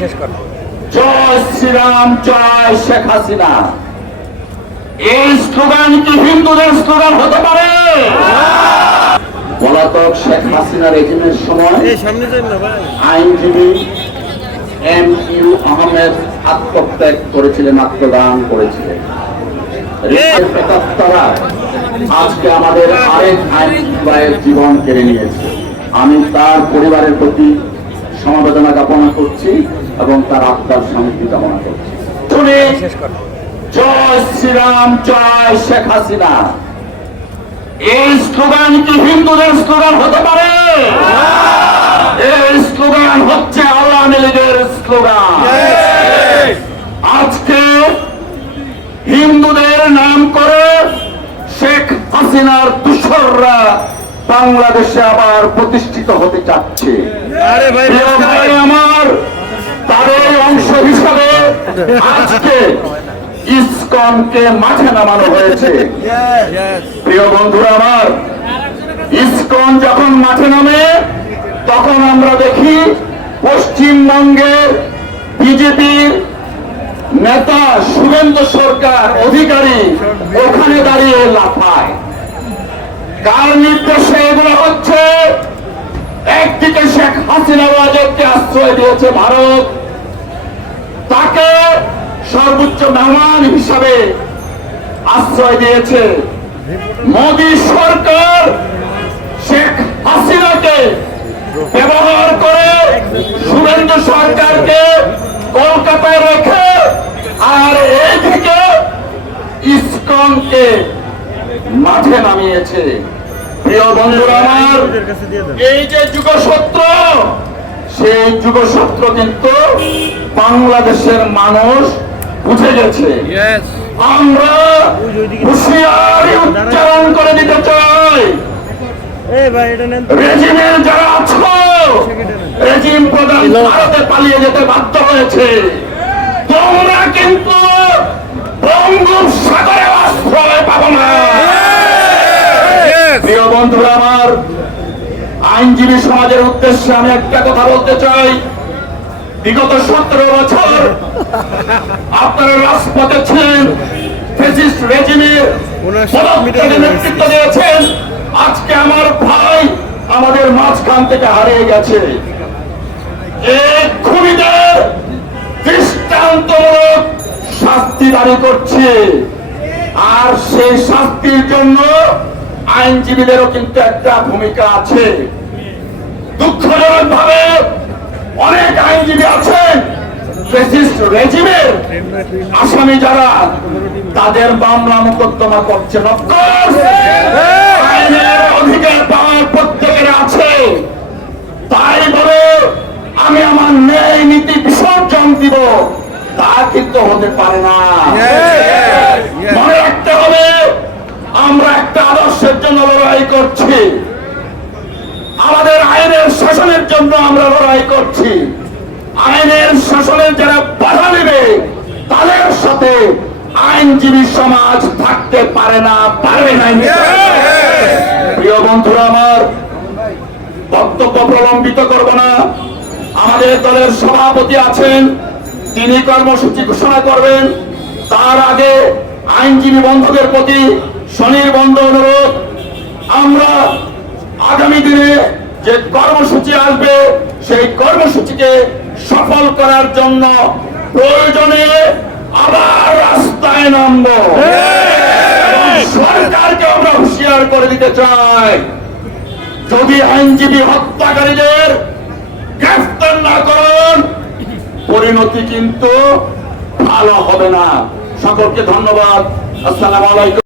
শেষ কর। জয় শ্রীরাম জয় শেখ হাসিনা। এই স্লোগান কি হিন্দুদের স্লোগান হতে পারে? পলাতক শেখ হাসিনা রেজিমের সময় আইনজীবী এম ইউ আহমেদ আত্মত্যাগ করেছিলেন আত্মদান করেছিলেন। আজকে আমাদের আরেক আইনজীবীর জীবন কেড়ে নিয়েছে। আমি তার পরিবারের প্রতি সমবেদনা জ্ঞাপন করছি। এবং তার আত্মার শান্তি কামনা করছি। শুনে জয় শ্রীরাম জয় শেখ হাসিনা। এই স্লোগান কি হিন্দুদের স্লোগান হতে পারে? এই স্লোগান হচ্ছে আওয়ামী লীগের স্লোগান। আজকে হিন্দুদের নাম করে শেখ হাসিনার তুষররা বাংলাদেশে আবার প্রতিষ্ঠিত হতে চাচ্ছে। আরে ভাই ভাই আমার হিসাবে আজকে ইসকনকে মাঠে নামানো হয়েছে। প্রিয় বন্ধুরা আমার, ইসকন যখন মাঠে নামে, তখন আমরা দেখি পশ্চিমবঙ্গের বিজেপির নেতা শুভেন্দু সরকার অধিকারী ওখানে দাঁড়িয়ে লাফায়। কার নির্দেশে এগুলো হচ্ছে? একদিকে শেখ হাসিনা রাজককে আশ্রয় দিয়েছে ভারত তাকে সর্বোচ্চ মেহমান হিসাবে আশ্রয় দিয়েছে মোদী সরকার শেখ হাসিনাকে ব্যবহার করে সুরেন্দ্র সরকারকে কলকাতায় রেখে আর এইদিকে ইসকনকে মাঠে নামিয়েছে। প্রিয় বন্ধুরা আমার, এই যে যুগসূত্র সেই যুগসূত্র কিন্তু বাংলাদেশের মানুষ বুঝে গেছে। আমরা হুঁশিয়ারি উচ্চারণ করে দিতে চাই। এই ভাই এটা নেন তো। রেজিমের যারা আছো রেজিম প্রধান ভারতে পালিয়ে যেতে বাধ্য হয়েছে। তোমরা কিন্তু বঙ্গোপসাগরে আশ্রয় পাবো না। প্রিয় বন্ধুরা আমার আইনজীবী সমাজের উদ্দেশ্যে আমি একটা কথা বলতে চাই। বিগত সতেরো বছর আপনারা রাজপথে ছিলেন নেতৃত্ব দিয়েছেন। আজকে আমার ভাই আমাদের মাঝখান থেকে হারিয়ে গেছে। খুনিদের দৃষ্টান্তমূলক শাস্তি দাবি করছে। আর সেই শাস্তির জন্য আইনজীবীদেরও কিন্তু একটা ভূমিকা আছে। দুঃখজনক ভাবে অনেক আইনজীবী আছেন রেজিমের আসামি যারা তাদের মামলা মোকদ্দমা করছেন অধিকার পাওয়ার প্রত্যেকের আছে। তাই বলে আমি আমার ন্যায় নীতি বিসর্জন দিব। তা কিন্তু হতে পারে না। মনে রাখতে হবে আমরা একটা আদর্শের জন্য লড়াই করছি। আমাদের আইনের শাসনের জন্য আমরা লড়াই করছি। আইনের শাসনের যারা বাধা নেবে তাদের সাথে আইনজীবী সমাজ থাকতে পারে না, পারবে না। প্রিয় বন্ধুরা আমার, বক্তব্য প্রলম্বিত করব না। আমাদের দলের সভাপতি আছেন, তিনি কর্মসূচি ঘোষণা করবেন। তার আগে আইনজীবী বন্ধুদের প্রতি স্বনির্বন্ধ অনুরোধ। আমরা আগামী দিনে যে কর্মসূচি আসবে সেই কর্মসূচিকে সফল করার জন্য প্রয়োজনে আবার রাস্তায় নামবো। সরকারকে আমরা হুঁশিয়ার করে দিতে চাই। যদি আইনজীবী হত্যাকারীদের গ্রেফতার না করেন পরিণতি কিন্তু ভালো হবে না। সকলকে ধন্যবাদ। আসসালামু আলাইকুম।